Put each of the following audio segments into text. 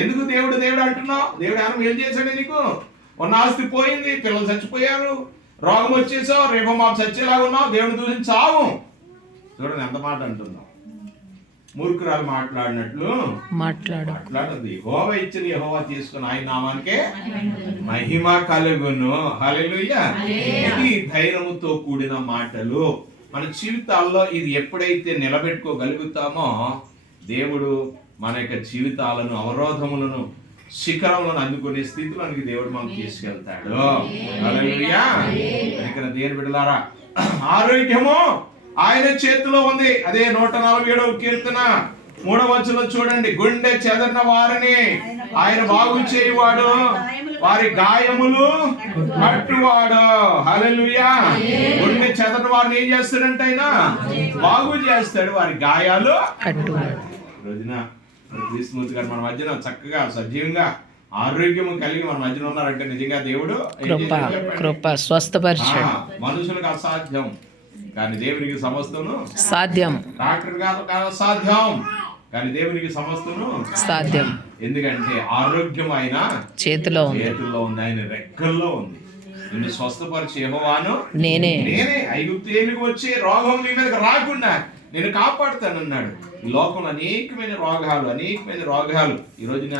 ఎందుకు దేవుడు దేవుడు అంటున్నావు? దేవుడు ఏమైనా మేలు చేశాడు నీకు? ఉన్న ఆస్తి పోయింది, పిల్లలు చచ్చిపోయారు, రోగం వచ్చేసావు, రేపు మాకు చచ్చేలాగా ఉన్నావు, దేవుని దూషించి చావు. చూడండి ఎంత మాట అంటున్నావు. మూర్ఖురాలు మాట్లాడినట్లు మాట్లాడదు. యెహోవా ఇచ్చిన యెహోవా తీసుకుని ఆయన నామానికే మహిమ కలుగును. హల్లెలూయా. ఇది ధైర్యముతో కూడిన మాటలు. మన జీవితాల్లో ఇది ఎప్పుడైతే నిలబెట్టుకోగలుగుతామో దేవుడు మన యొక్క జీవితాలను, అవరోధములను, శిఖరములను అందుకునే స్థితిలోనికి దేవుడు మనం తీసుకెళ్తాడు. హల్లెలూయా. ఇక్కడ దేవుని బిడ్డలారా, ఆరోగ్యము ఆయన చేతిలో ఉంది. అదే 147వ కీర్తన 3వ వచనంలో చూడండి. గుండె చెదరిన వారిని ఆయన బాగు చేయువాడు, వారి గాయములు కట్టువాడు. హల్లెలూయా. గుండె చెదరిన వారిని ఏం చేస్తాడంటే ఆయన బాగు చేస్తాడు, వారి గాయాలు కట్టువాడు. రోజున క్రీస్తుమూర్తి గారు మన మధ్యన చక్కగా సజీవంగా ఆరోగ్యము కలిగి మన మధ్యన ఉన్నారంటే నిజంగా దేవుడు కృప స్వస్థపరిచాడు. మనుషులకు అసాధ్యం కానీ దేవునికి సమస్తను సాధ్యం. డాక్టర్ గారు అసాధ్యం కానీ దేవునికి సమస్తను సాధ్యం. ఎందుకంటే ఆరోగ్యం ఆయన చేతిలో ఉంది, ఆయన రెక్కల్లో ఉంది. నిన్ను స్వస్థపరిచే యెహోవాను నేనే. ఐగుప్తీయులకు వచ్చే రోగం నీ మీదకి రాకుండా నేను కాపాడుతానన్నాడు. ఈ లోకంలో అనేకమైన రోగాలు ఈ రోజున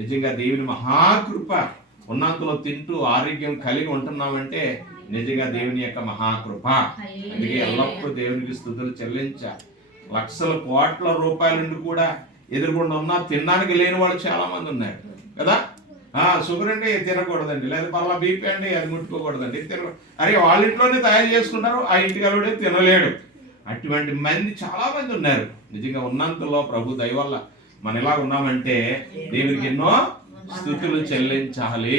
నిజంగా దేవుని మహాకృప. ఉన్నంతలో తింటూ ఆరోగ్యం కలిగి ఉంటున్నామంటే నిజంగా దేవుని యొక్క మహాకృప. అందుకే ఎల్లప్పుడూ దేవునికి స్తుతులు చెల్లించాలి. లక్షల కోట్ల రూపాయల నుండి కూడా ఎదురుకుండా ఉన్నా తినడానికి లేని వాళ్ళు చాలా మంది ఉన్నారు కదా. షుగర్ అంటే తినకూడదండి, లేదా పర్లా బీపీ అంటే అది ముట్టుకోకూడదండి, అరే వాళ్ళ ఇంట్లోనే తయారు చేసుకుంటారు, ఆ ఇంటికి అల్లుడే తినలేడు. అటువంటి మంది చాలా మంది ఉన్నారు. నిజంగా ఉన్నంతలో ప్రభు దయ వల్ల మనం ఎలా ఉన్నామంటే దేవునికి ఎన్నో స్తుతులు చెల్లించాలి.